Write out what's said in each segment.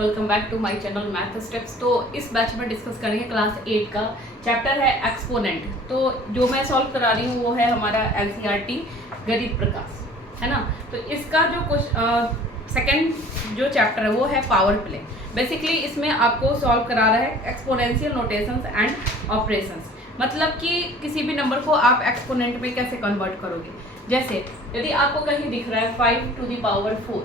Welcome back to my channel math steps. तो इस batch में डिस्कस करेंगे क्लास 8 का चैप्टर है एक्सपोनेंट। तो जो मैं सॉल्व करा रही हूँ वो है हमारा एनसीईआरटी गणित प्रकाश, है ना। तो इसका जो कुछ सेकंड जो चैप्टर है वो है पावर प्ले। बेसिकली इसमें आपको सॉल्व करा रहा है एक्सपोनेंशियल नोटेशंस एंड ऑपरेशंस, मतलब कि किसी भी नंबर को आप एक्सपोनेंट में कैसे कन्वर्ट करोगे। जैसे यदि आपको कहीं दिख रहा है 5 टू द पावर 4,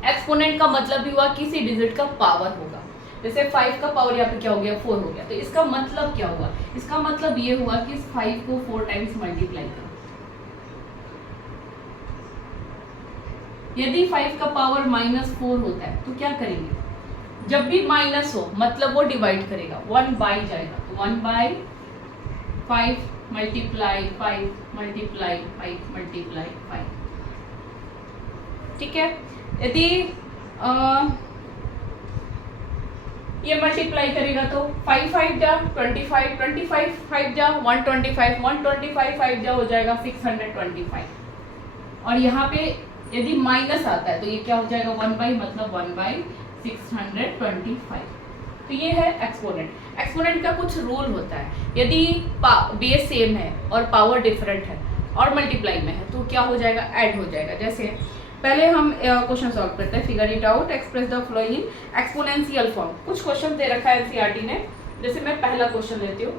एक्सपोनेंट का मतलब भी हुआ किसी डिजिट का पावर होगा। जैसे 5 का पावर यहाँ पे क्या हो गया, 4 हो गया। तो इसका मतलब क्या हुआ, इसका मतलब ये हुआ कि इस 5 को 4 टाइम्स मल्टीप्लाई करो। यदि 5 का पावर -4 होता है तो क्या करेंगे, जब भी माइनस हो मतलब वो डिवाइड करेगा, 1 बाई जाएगा। तो 1 बाई 5 मल्टीप्लाई 5 मल्टीप्लाई 5 मल्टीप्लाई 5, ठीक है। यदि ये मल्टीप्लाई करेगा तो 5 5 जा 25, 25 5 जा 125, 125 5 जा हो जाएगा 625। और यहाँ पे यदि माइनस आता है तो ये क्या हो जाएगा, 1 बाई मतलब 1 बाई 625। तो ये है एक्सपोनेंट। एक्सपोनेंट का कुछ रूल होता है, यदि बेस सेम है और पावर डिफरेंट है और मल्टीप्लाई में है तो क्या हो जाएगा, ऐड हो जाएगा। जैसे पहले हम क्वेश्चन सॉल्व करते हैं, figure it out, express the flowing in exponential form. कुछ क्वेश्चन दे रखा है एनसीईआरटी ने। जैसे मैं पहला क्वेश्चन लेती हूँ,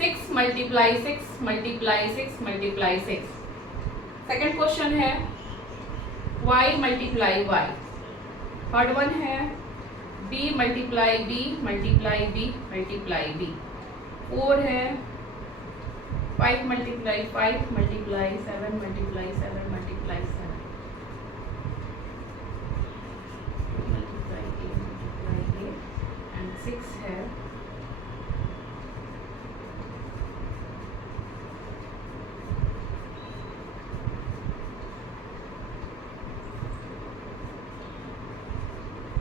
6 multiply 6 multiply 6 multiply 6। Second question है y multiply y। Third one है b multiply b multiply b multiply b। 4 है 5 multiply 5 multiply 7 multiply 7 multiply 7 multiply 8 multiply 8 and 6 है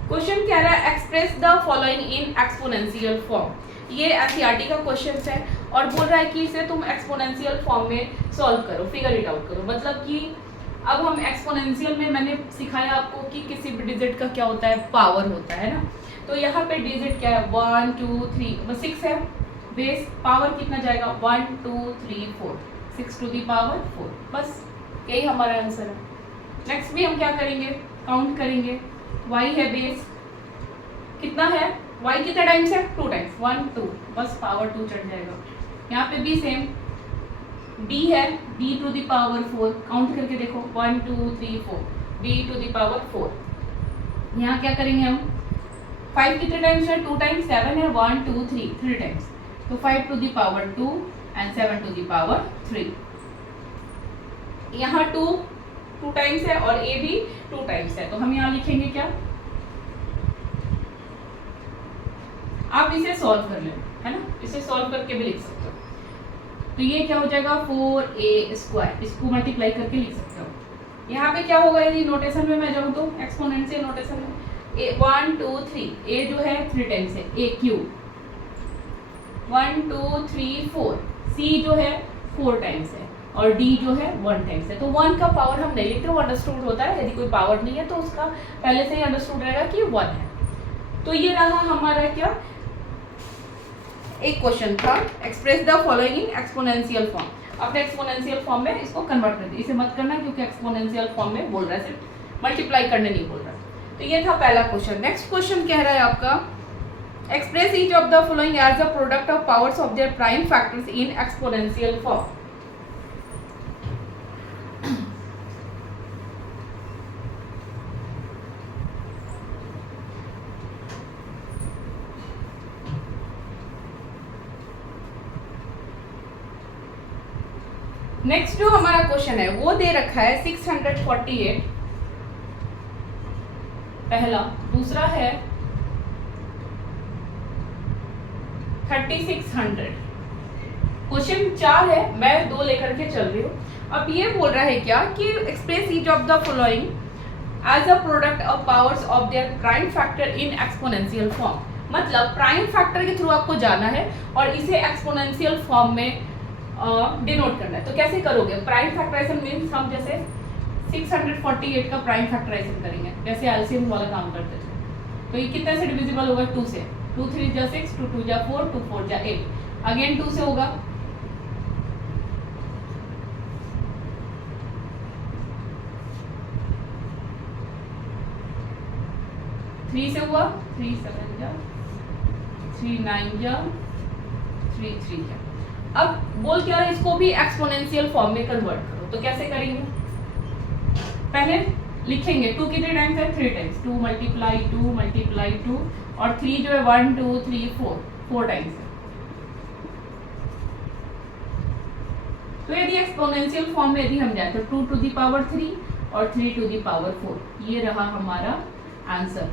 क्वेश्चन कह रहा है express the following in exponential form. ये NCERT का question है और बोल रहा है कि इसे तुम एक्सपोनेंशियल फॉर्म में सॉल्व करो, फिगर इट आउट करो। मतलब कि अब हम एक्सपोनेंशियल में मैंने सिखाया आपको कि किसी भी डिजिट का क्या होता है, पावर होता है ना। तो यहाँ पे डिजिट क्या है, 1 2 3 6 है। बेस पावर कितना जाएगा, 1 2 3 4, 6 टू दी पावर 4। बस यही हमारा आंसर है। नेक्स्ट भी हम क्या करेंगे, काउंट करेंगे। y है बेस, कितना है, y कितने टाइम्स है, 2 टाइम्स, 1 2, बस पावर 2 चढ़ जाएगा। यहाँ पे भी सेम, b है b to the power 4, count करके देखो 1 2 3 4, b टू दी पावर 4। यहाँ क्या करेंगे हम, 5 कितने टाइम्स है, 2 टाइम्स, 7 है 1 2 3 3 टाइम्स, तो 5 to the power 2 and 7 to the power 3। यहाँ 2 टाइम्स है और a भी 2 टाइम्स है, तो हम यहाँ लिखेंगे क्या, आप इसे सॉल्व कर लें, है ना, इसे सॉल्व करके भी लिख सकते हो। तो ये क्या हो जाएगा, 4a², इसको मल्टीप्लाई करके लिख सकते हो। यहाँ पे क्या होगा, यदि नोटेशन में मैं जाऊँ तो एक्सपोनेंशियल नोटेशन में 1 2 3, a जो है 3 टाइम्स है, a³ 1 2 3 4, c जो है 4 टाइम्स है और d जो है 1 टाइम्स है। तो 1 का पावर हम नहीं लिखते, वो अंडरस्टूड होता है। यदि कोई पावर नहीं है तो उसका पहले से ही अंडरस्टूड रहेगा कि 1 है। तो ये रहा हमारा क्या, एक क्वेश्चन था, express the following in exponential form. अपने एक्सपोनेंशियल फॉर्म में इसको कन्वर्ट कर दिया। इसे मत करना क्योंकि एक्सपोनेंशियल फॉर्म में बोल रहा है, सिर्फ मल्टीप्लाई करने नहीं बोल रहा। तो ये था पहला क्वेश्चन। नेक्स्ट क्वेश्चन कह रहा है आपका, express each of the following as a product of powers of their prime factors in exponential form. Next जो हमारा क्वेश्चन है वो दे रखा है 648, पहला। दूसरा है 3600। क्वेश्चन 4 है, मैं 2 लेकर के चल रही हूँ। अब ये बोल रहा है क्या कि express each of the following as a product of powers of their prime factor in exponential form. मतलब प्राइम फैक्टर के थ्रू आपको जाना है और इसे एक्सपोनेंशियल फॉर्म में डिनोट करना है। तो कैसे करोगे, प्राइम फैक्टराइजेशन मीन्स हम जैसे 648 का प्राइम फैक्टराइजेशन करेंगे, जैसे एलसीएम वाला काम करते थे। तो ये कितने से डिविजिबल होगा? 2 से। 2 3 जा 6, 2 2 जा 4, 2 4 जा 8, अगेन 2 से होगा। थ्री से हुआ, 3 7 जा 3 9 जा 3 3 जा। अब बोल क्या रहा है, इसको भी एक्सपोनेंशियल फॉर्म में कन्वर्ट करो। तो कैसे करेंगे? पहले लिखेंगे 2 कितने टाइम्स है? 3 टाइम्स। 2 मल्टीप्लाई 2 और 3 जो है 1 2 3 4 टाइम्स है। तो यदि एक्सपोनेंशियल फॉर्म में यदि हम जाए तो 2 टू द पावर 3 और 3 टू द पावर 4, ये रहा हमारा आंसर।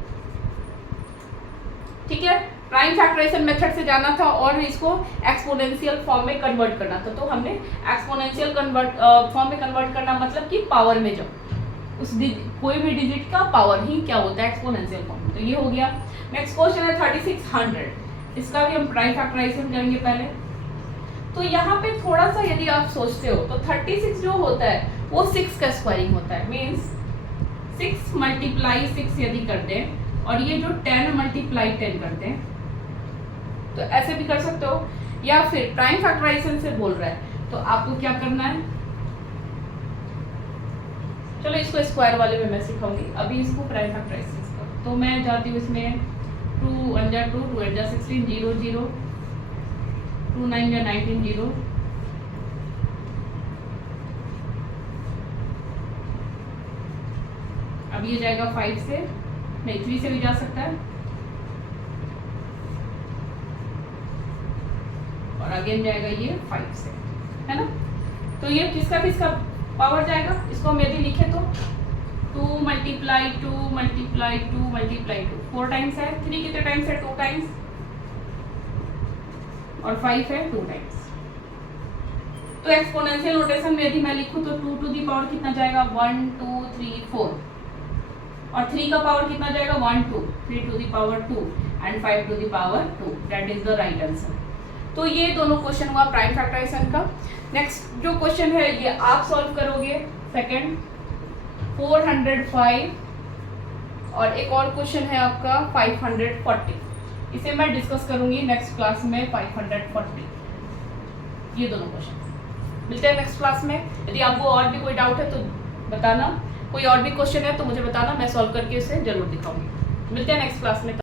ठीक है, प्राइम फैक्टराइजेशन मेथड से जाना था और इसको एक्सपोनेंशियल फॉर्म में कन्वर्ट करना था। तो हमने एक्सपोनेंशियल फॉर्म में कन्वर्ट करना मतलब कि पावर में जाओ, उस कोई भी डिजिट का पावर ही क्या होता है एक्सपोनेंशियल फॉर्म में। तो ये हो गया। नेक्स्ट क्वेश्चन है 3600, इसका भी हम प्राइम फैक्टराइजेशन करेंगे पहले। तो यहाँ पे थोड़ा सा यदि आप सोचते हो तो 36 जो होता है वो 6 का स्क्वायरिंग होता है, मीन्स 6 मल्टीप्लाई 6 यदि करते हैं और ये जो 10 मल्टीप्लाई 10 करते हैं, तो ऐसे भी कर सकते हो। या फिर प्राइम फैक्टराइजेशन से बोल रहा है तो आपको क्या करना है, चलो इसको स्क्वायर वाले में मैं सिखाऊंगी, अभी इसको प्राइम फैक्टराइजेशन का। तो मैं जाती हूँ इसमें 2 1 जा 2, 2 8 जा 16, 0 0, 2 9 जा 19, 0, अब ये जाएगा 5 से, नहीं 3 से भी जा सकता है, और अगेन जाएगा ये 5 से, है ना। तो ये किसका पावर जाएगा, इसको हम यदि लिखे तो 2 मल्टीप्लाई 2 मल्टीप्लाई 2 मल्टीप्लाई 2 4 टाइम्स है, 3 कितने टाइम्स है? 2 टाइम्स, और 5 है 2 टाइम्स। तो एक्सपोनेंशियल नोटेशन में यदि मैं लिखूं तो 2 टू दी पावर कितना जाएगा? 1 2 3 4, और 3 का पावर कितना जाएगा? 1 2, 3 to the power 2 and 5 to the power 2, that is the right answer. तो ये दोनों क्वेश्चन हुआ प्राइम फैक्टराइजेशन का। नेक्स्ट जो क्वेश्चन है ये आप सॉल्व करोगे, सेकंड 405, और एक और क्वेश्चन है आपका 540, इसे मैं डिस्कस करूंगी नेक्स्ट क्लास में। 540 ये दोनों क्वेश्चन मिलते हैं नेक्स्ट क्लास में। यदि आपको और भी कोई डाउट है तो बताना, कोई और भी क्वेश्चन है तो मुझे बताना, मैं सॉल्व करके उसे जरूर दिखाऊंगी। मिलते हैं नेक्स्ट क्लास में।